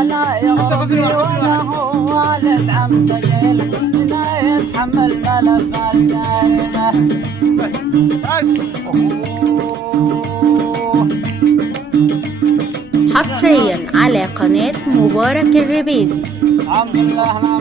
خاله يغربي ولا هو والد عم سجل لا يتحمل ملف الجريمة. حصريا على قناة مبارك الربيزي. الحمد لله.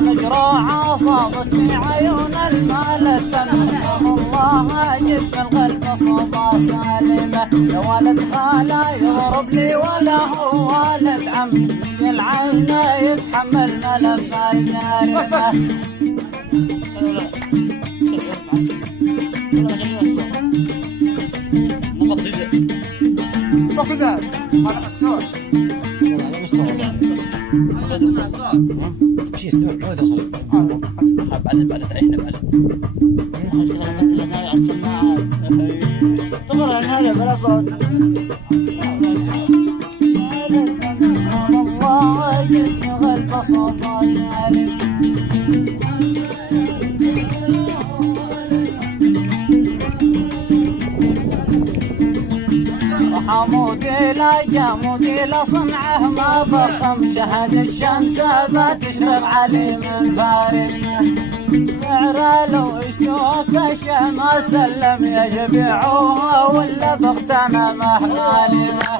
مجروحة صابتني عيون المال التنخم الله جيت في القلب صوبة سالمة. يا ولد خاله يضرب لي ولا هو والد عم العين يتحمل ملف الجريمة. طبعا هذا بلا صوت. الله يشغل بصوبة سالم. حمودي لا جامودي لا صنعه ما ضخم شهد الشمس بتشرق علي من فارنه. سعره لو اشتوك ما سلم يبيعوها ولا بغتنا مهالمه.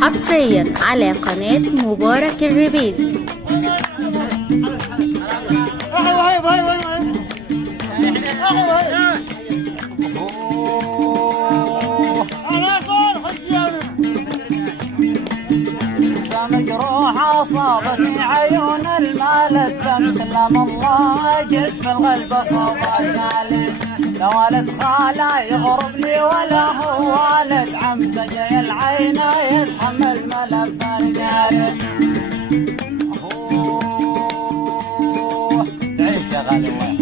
حصريا على قناة مبارك الربيزي. مجروحة صابتني عيون المال الثم سلام الله جيت في القلب صوبة سالم. يا ولد خاله يغرب لي ولا هو والد عم سجي العين يتحمل ملف الجريمة. تعيش يا غالي وين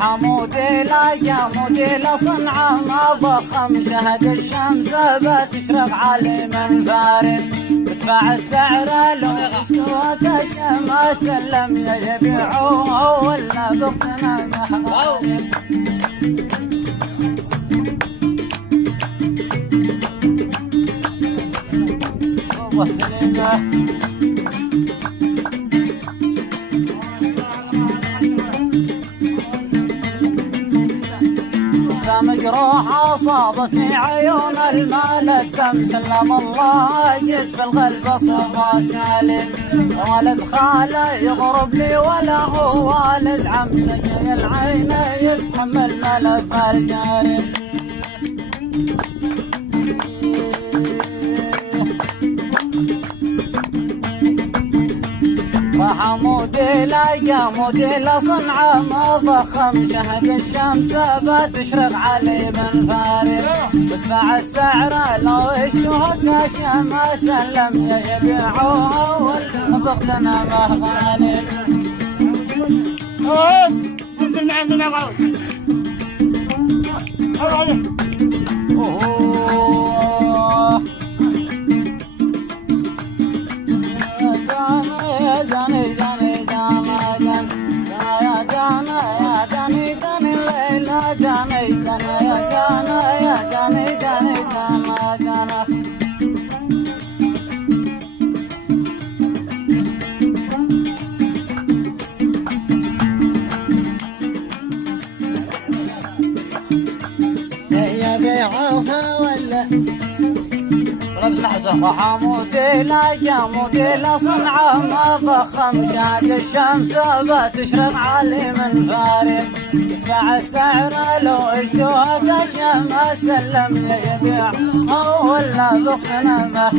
حمودي لا جامودي لا صنعه ما ضخم شهد الشمس بتشرق علي من فارن. بدفع السعر لو اشتوك ما سلم يبيعوها ولا بغتنا مهالم. مجروحة صابتني عيون المال الدم سلم الله جيت في القلب صوبة سالم. ولد خاله يغرب لي ولا هو والد عم سجي العين يتحمل ملف الجريمة. حمودي لا جامودي لا صنعه ما ضخم شهد الشمس بتشرق علي من فارغ. بدفع السعر لو اشتوك ما سلم يبيعوها ولا بغتنا مهغانم. انزل عندنا غلط. حمودي لا جامودي لا صنعه ما ضخم شهد الشمس بتشرق علي من فارغ. يدفع السعر لو اشتوك ما سلم يبيع ولا بغتنا مه.